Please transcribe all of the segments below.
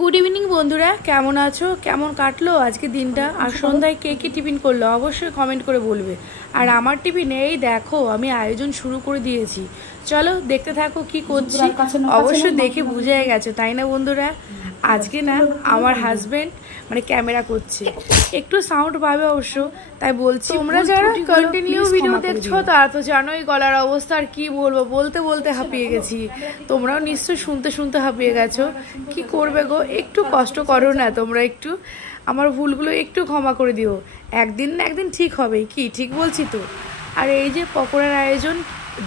Good evening বন্ধুরা, কেমন আছো? কেমন কাটলো আজকে দিনটা? আর সন্ধ্যায় কে কি টিফিন করলো অবশ্যই কমেন্ট করে বলবে। আর আমার টিফিনে এই দেখো আমি আয়োজন শুরু করে দিয়েছি, চলো দেখতে থাকো কি করছি। অবশ্যই দেখে বুঝে গেছো তাই না বন্ধুরা? আজকে না আমার হাজবেন্ড মানে ক্যামেরা করছে, একটু সাউন্ড পাবে অবশ্য, তাই বলছি তোমরা যারা কন্টিনিউ ভিডিও দেখছো তারা তো জানোই গলার অবস্থা আর কি বলবো, বলতে বলতে হাঁপিয়ে গেছি। তোমরাও নিশ্চয়ই শুনতে শুনতে হাঁপিয়ে গেছো। কি করবে গো, একটু কষ্ট করো না তোমরা, একটু আমার ভুলগুলো একটু ক্ষমা করে দিও। একদিন না একদিন ঠিক হবে, কি ঠিক বলছি তো? আর এই যে পকোড়ার আয়োজন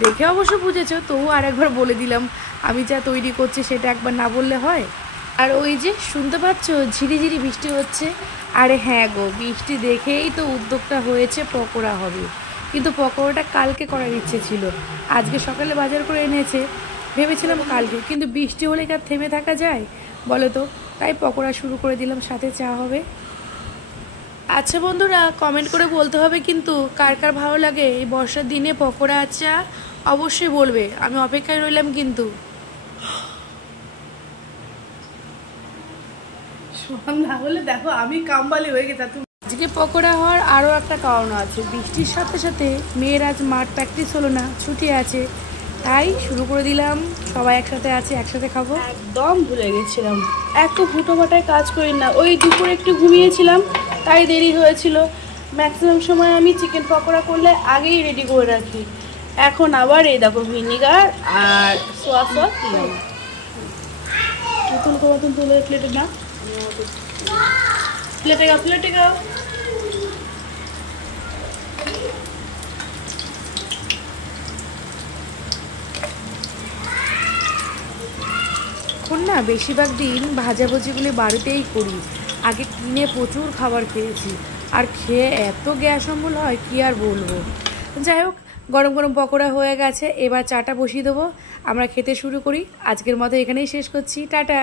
দেখে অবশ্য বুঝেছো, তবু আরেকবার বলে দিলাম, আমি যা তৈরি করছি সেটা একবার না বললে হয়? আর ওই যে শুনতে পাচ্ছ ঝিরিঝিরি বৃষ্টি হচ্ছে। আরে হ্যাঁ গো, বৃষ্টি দেখেই তো উদ্যোগটা হয়েছে পকোড়া হবে, কিন্তু পকোড়াটা কালকে করার ইচ্ছে ছিল, আজকে সকালে বাজার করে এনেছে, ভেবেছিলাম কালকে, কিন্তু বৃষ্টি হলে কি আর থেমে থাকা যায় বলো তো? তাই পকোড়া শুরু করে দিলাম, সাথে চা হবে। আচ্ছা বন্ধুরা, কমেন্ট করে বলতে হবে কিন্তু কার কার ভালো লাগে এই বর্ষার দিনে পকোড়া আর চা, অবশ্যই বলবে, আমি অপেক্ষায় রইলাম কিন্তু। না হলে দেখো আমি কামবালি হয়ে গেছি। আজকে পকোড়া হওয়ার আরও একটা কারণ আছে, বৃষ্টির সাথে সাথে মেয়ের আজ মাঠ প্র্যাকটিস হলো না, ছুটি আছে, তাই শুরু করে দিলাম। সবাই একসাথে আছে, একসাথে খাবো। একদম ভুলে গেছিলাম, এত হুটোপাটায় কাজ করি না, ওই দুপুরে একটু ঘুমিয়েছিলাম তাই দেরি হয়েছিল। ম্যাক্সিমাম সময় আমি চিকেন পকোড়া করলে আগেই রেডি করে রাখি। এখন আবার এই দেখো ভিনিগার আর সোয়া সস দিলাম। নতুন তুলে প্লেটে না, প্লেটে গাও প্লেটে গাও। এখন না বেশিরভাগ দিন ভাজাভুজিগুলি বাড়িতেই করি, আগে কিনে প্রচুর খাবার খেয়েছি, আর খেয়ে এত গ্যাস অম্বল হয় কি আর বলবো। যাই হোক, গরম গরম পকোড়া হয়ে গেছে, এবার চাটা বসিয়ে দেবো, আমরা খেতে শুরু করি। আজকের মতো এখানেই শেষ করছি, টাটা।